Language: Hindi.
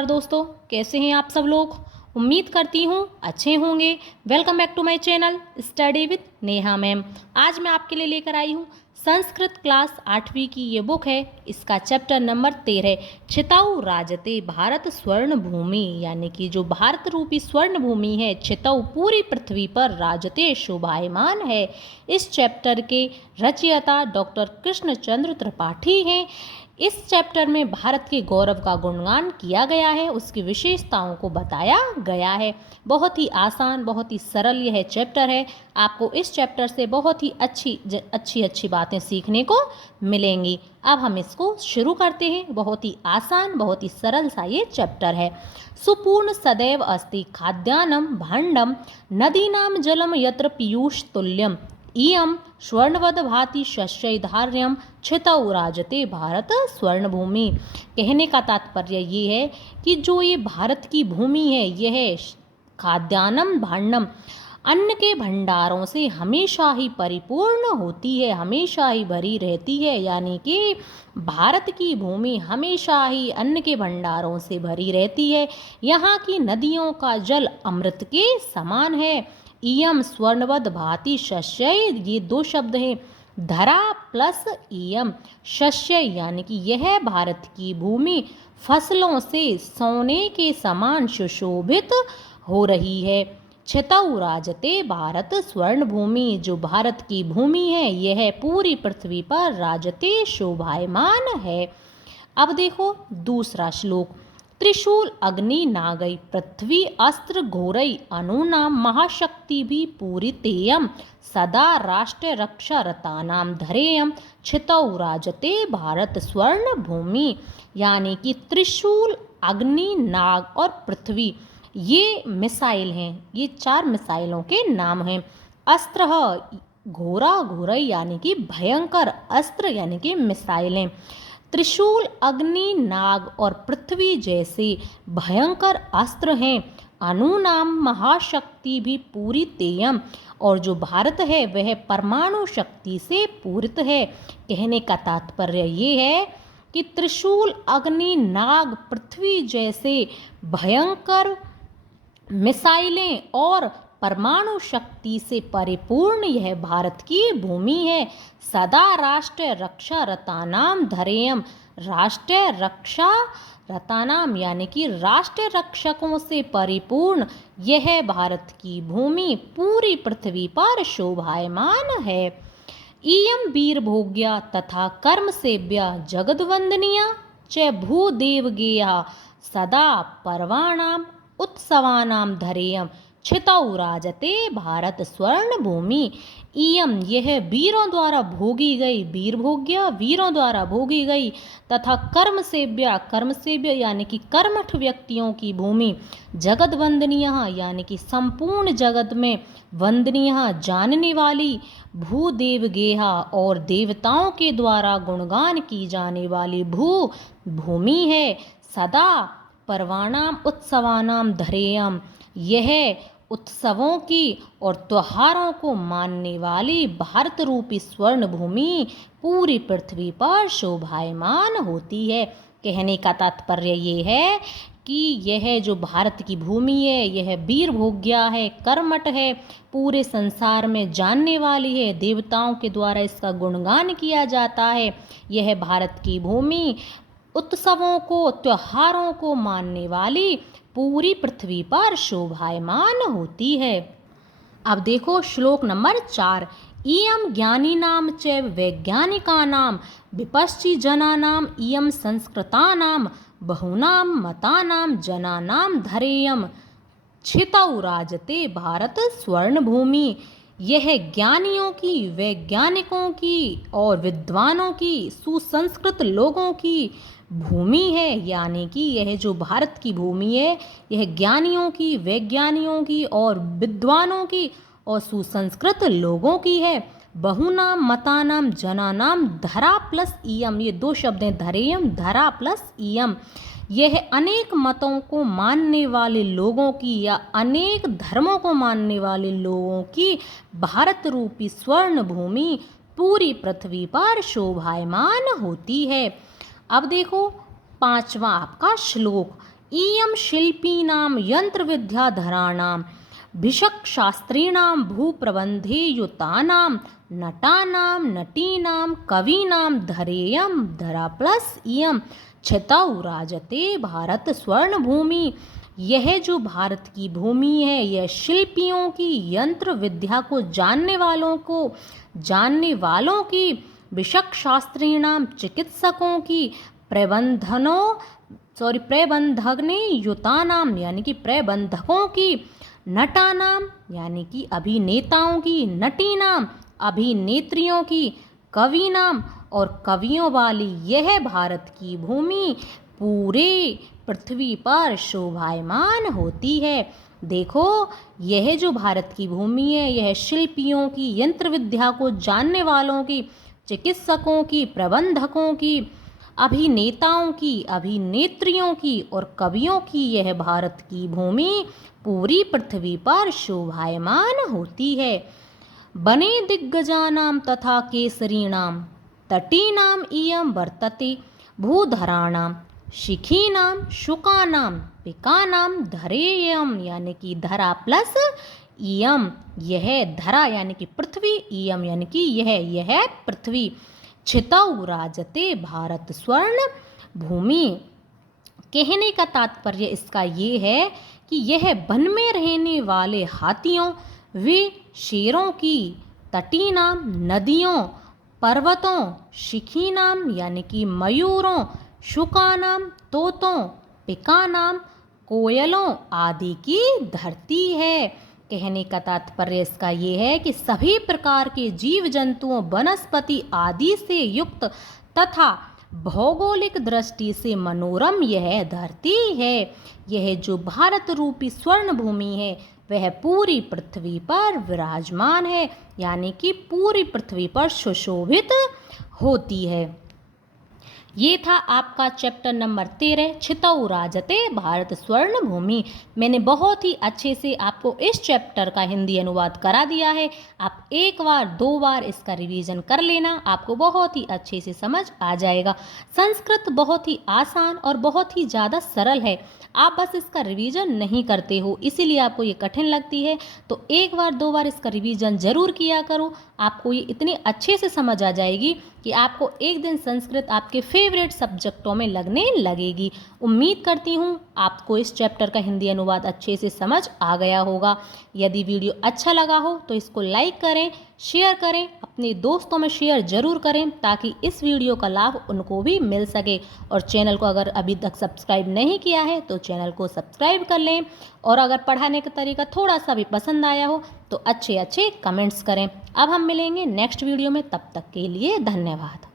नमस्कार दोस्तों, कैसे हैं आप सब लोग। उम्मीद करती हूँ अच्छे होंगे। Welcome back to my channel study with Neha ma'am. आज मैं आपके लिए लेकर आई हूँ संस्कृत क्लास 8वीं की ये बुक है। इसका चैप्टर नंबर 13 छितऊ राजते भारत स्वर्ण भूमि, यानी कि जो भारत रूपी स्वर्ण भूमि है छितऊ पूरी पृथ्वी पर राजते शोभायमान है। इस चैप्टर के रचयिता डॉक्टर कृष्णचंद्र त्रिपाठी हैं। इस चैप्टर में भारत के गौरव का गुणगान किया गया है, उसकी विशेषताओं को बताया गया है। बहुत ही आसान, बहुत ही सरल यह चैप्टर है। आपको इस चैप्टर से बहुत ही अच्छी बातें सीखने को मिलेंगी। अब हम इसको शुरू करते हैं। बहुत ही आसान, बहुत ही सरल सा ये चैप्टर है। सुपूर्ण सदैव अस्ति खाद्यान्नम भाण्डम नदीनां जलम यत्र पीयूष तुल्यम इयं स्वर्णवद भाति शस्यधार्यम छितऊ राजते भारत स्वर्ण भूमि। कहने का तात्पर्य ये है कि जो ये भारत की भूमि है यह खाद्यान्नम भाण्डम अन्न के भंडारों से हमेशा ही परिपूर्ण होती है, हमेशा ही भरी रहती है। यानी कि भारत की भूमि हमेशा ही अन्न के भंडारों से भरी रहती है। यहाँ की नदियों का जल अमृत के समान है। इयम स्वर्णवद भाति शस्य, ये दो शब्द हैं। धरा प्लस इयम, शस्य यानी कि यह भारत की भूमि फसलों से सोने के समान सुशोभित हो रही है। छितऊ राजते भारत स्वर्ण भूमि, जो भारत की भूमि है यह पूरी पृथ्वी पर राजते शोभायमान है। अब देखो दूसरा श्लोक। त्रिशूल अग्नि नागई पृथ्वी अस्त्र घोरई अनुनाम महाशक्ति भी पूरितेयम सदा राष्ट्र रक्षा रतानाम धरेयम छितऊ राजते भारत स्वर्ण भूमि। यानी कि त्रिशूल, अग्नि, नाग और पृथ्वी ये मिसाइल हैं। ये 4 मिसाइलों के नाम हैं। अस्त्र घोरा, घोरई यानी कि भयंकर अस्त्र यानी कि मिसाइलें। त्रिशूल, अग्नि, नाग और पृथ्वी जैसे भयंकर अस्त्र हैं। अनुनाम महाशक्ति भी पूरी तेयम, और जो भारत है वह परमाणु शक्ति से पूरित है। कहने का तात्पर्य ये है कि त्रिशूल, अग्नि, नाग, पृथ्वी जैसे भयंकर मिसाइलें और परमाणु शक्ति से परिपूर्ण यह भारत की भूमि है। सदा राष्ट्र रक्षा रतानाम धरेयम, राष्ट्र रक्षा रतानाम यानी कि राष्ट्र रक्षकों से परिपूर्ण यह भारत की भूमि पूरी पृथ्वी पर शोभायमान है। इयं वीर भोग्या तथा कर्म सेव्या जगद्वंदनिया च भूदेव गेया सदा पर्वाणाम उत्सवानाम धरेयम छितऊ राजते भारत स्वर्ण भूमि। इयम यह वीरों द्वारा भोगी गई, वीर भोग्या वीरों द्वारा भोगी गई, तथा कर्म सेव्या, कर्म सेव्य यानी कि कर्मठ व्यक्तियों की भूमि, जगत वंदनीय यानी कि संपूर्ण जगत में वंदनीय जानने वाली, भूदेव गेहा और देवताओं के द्वारा गुणगान की जाने वाली भूमि है। सदा पर्वाणाम उत्सवानाम धरेयम, यह उत्सवों की और त्योहारों को मानने वाली भारत रूपी स्वर्ण भूमि पूरी पृथ्वी पर शोभायमान होती है। कहने का तात्पर्य ये है कि यह जो भारत की भूमि है यह वीर भोग्या है, कर्मठ है, पूरे संसार में जानने वाली है, देवताओं के द्वारा इसका गुणगान किया जाता है। यह भारत की भूमि उत्सवों को, त्योहारों को मानने वाली पूरी पृथ्वी पर शोभायमान होती है। अब देखो श्लोक नंबर 4। इयं ज्ञानिनां च वैज्ञानिकानां विपश्चि जनानां इयं संस्कृतानां बहूनां मतानां जनानां धरेयं छितऊ राजते भारत स्वर्ण भूमि। यह ज्ञानियों की, वैज्ञानिकों की और विद्वानों की, सुसंस्कृत लोगों की भूमि है। यानी कि यह जो भारत की भूमि है यह ज्ञानियों की, वैज्ञानिकों की और विद्वानों की और सुसंस्कृत लोगों की है। बहुनाम मतानाम जनानाम धरा प्लस इयम, ये 2 शब्द हैं धरेयम, धरा प्लस इयम। यह अनेक मतों को मानने वाले लोगों की या अनेक धर्मों को मानने वाले लोगों की भारत रूपी स्वर्ण भूमि पूरी पृथ्वी पर शोभायमान होती है। अब देखो 5वां आपका श्लोक। इयं शिल्पीनां यन्त्रविद्याधराणां भिषक्शास्त्रीणां भूप्रबन्धे युतानां नटानां नटीनां कवीनां धरेयं धरा प्लस इयं छितौ राजते भारत स्वर्ण भूमि। यह जो भारत की भूमि है यह शिल्पियों की, यंत्र विद्या को जानने वालों की, विषक्शास्त्रीणाम चिकित्सकों की, प्रबंधने युतानाम यानी कि प्रबंधकों की, नटानाम यानी कि अभिनेताओं की, नटीनाम अभिनेत्रियों की, कवीनाम और कवियों वाली यह भारत की भूमि पूरे पृथ्वी पर शोभायमान होती है। देखो, यह जो भारत की भूमि है यह शिल्पियों की, यंत्र विद्या को जानने वालों की, चिकित्सकों की, प्रबंधकों की, अभिनेताओं की, अभिनेत्रियों की और कवियों की यह भारत की भूमि पूरी पृथ्वी पर शोभायमान होती है। बने दिग्गजानां तथा केसरीणां तटीनां इयं वर्तते भूधराणां शिखीनां शुकानां पिकानां धरेयं यानी कि धरा प्लस इयं यह धरा यानी कि पृथ्वी, इयं यानी कि यह पृथ्वी, छितौ राजते भारत स्वर्ण भूमि। कहने का तात्पर्य इसका ये है कि यह वन में रहने वाले हाथियों वे शेरों की, तटीनाम नदियों, पर्वतों, शिखीनाम यानी कि मयूरों, शुकानाम तोतों, पिकानाम कोयलों आदि की धरती है। कहने का तात्पर्य इसका ये है कि सभी प्रकार के जीव जंतुओं, वनस्पति आदि से युक्त तथा भौगोलिक दृष्टि से मनोरम यह धरती है। यह जो भारत रूपी स्वर्ण भूमि है वह पूरी पृथ्वी पर विराजमान है यानी कि पूरी पृथ्वी पर सुशोभित होती है। ये था आपका चैप्टर नंबर 13 छितौ राजते भारत स्वर्ण भूमि। मैंने बहुत ही अच्छे से आपको इस चैप्टर का हिंदी अनुवाद करा दिया है। आप एक बार 2 बार इसका रिवीजन कर लेना, आपको बहुत ही अच्छे से समझ आ जाएगा। संस्कृत बहुत ही आसान और बहुत ही ज़्यादा सरल है, आप बस इसका रिवीजन नहीं करते हो इसीलिए आपको ये कठिन लगती है। तो एक बार 2 बार इसका रिवीजन ज़रूर किया करो, आपको ये इतनी अच्छे से समझ आ जाएगी कि आपको एक दिन संस्कृत आपके फेवरेट सब्जेक्टों में लगने लगेगी। उम्मीद करती हूँ आपको इस चैप्टर का हिंदी अनुवाद अच्छे से समझ आ गया होगा। यदि वीडियो अच्छा लगा हो तो इसको लाइक करें, शेयर करें, अपने दोस्तों में शेयर ज़रूर करें ताकि इस वीडियो का लाभ उनको भी मिल सके। और चैनल को अगर अभी तक सब्सक्राइब नहीं किया है तो चैनल को सब्सक्राइब कर लें। और अगर पढ़ाने का तरीका थोड़ा सा भी पसंद आया हो तो अच्छे कमेंट्स करें। अब हम मिलेंगे नेक्स्ट वीडियो में, तब तक के लिए धन्यवाद।